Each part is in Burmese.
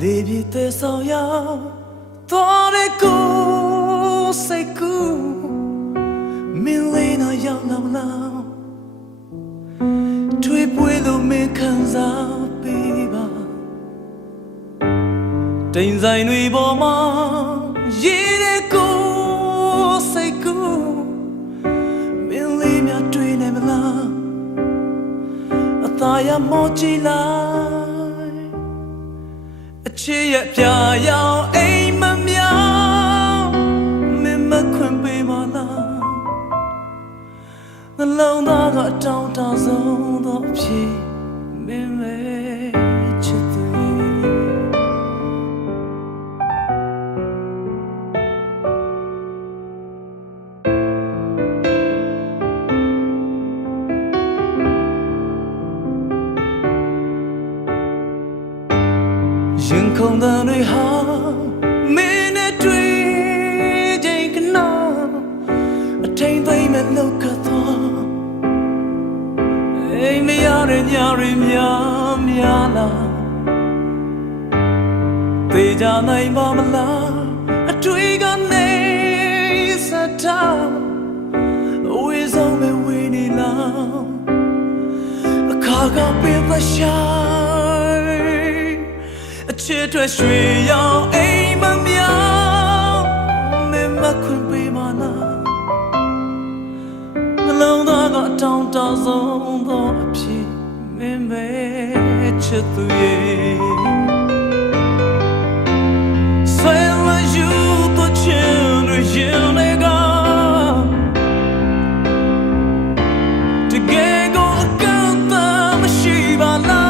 လေပြည့်တဲ့ဆောင်ရောက်သွားတဲ့ကိုစိတ်ကူမင်းလေးတော့ရောက်လာမလားထွေးပွေးလို့မင်းခံစားပေးပါတိမ်ဆိုင်တွေပေါ်မှာရေးတဲ့ကိုစိတ်ကူမင်းလေးများတွေ့နေမလားအသာရမောကြည့်လိုက်အချစ်ရဲ့ပြာရောင်အိမ်မမြောင်မင်းမခွင့်ပေးမလားနှလုံးသားကအတောင်းတဆုံးသောအဖြစ်မင်းပဲချစ်သူရင်ခုန်တဲ့တွေဟာမင်းနဲ့တွေ့ချိန်ကနာအထိန်သိမ်းမဲ့လောက်ကသွားအိမ်မရတဲ့ညတွေများလားသေချာနိုင်ပါမလားအတွေ့ကနေစတာအဝေးဆုံးပဲဝေးနေလားအခါကပင်သရှာအချစ်တွေရွှေရောင်အိမ်မမြောင်မင်းမခွင့်ပေးမလားနှလုံးသားကအတောင်းတဆုံးသောအဖြစ်မင်းပဲချစ်သူရဲ့ဆွဲလန်းယူသောချင်တွေရင်ထဲကတကယ်ကိုအကန့်အသတ်မရှိပါလား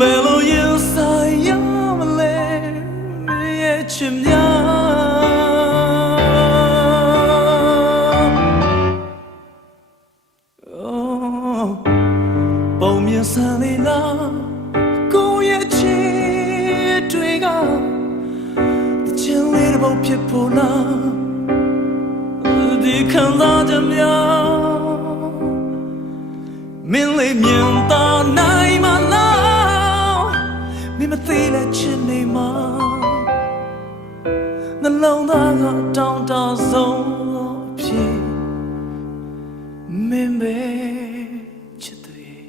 ဘယ်လိုရင်ဆိုင်ရမလဲမင်းရဲ့ချစ်များပုံမြင်ဆန်နေလားကိုရဲ့ချစ်တွေကတချင်လေးတစ်ပုတ်ဖြစ်ဖို့လားဒီခံစားချက်များမင်းလေးမြင်သာနိုင်မလားမင်းမသိလဲချစ်နေမှာနှလုံးသားကတောင်းတဆုံးအဖြစ်မင်းပဲချစ်သူရဲ့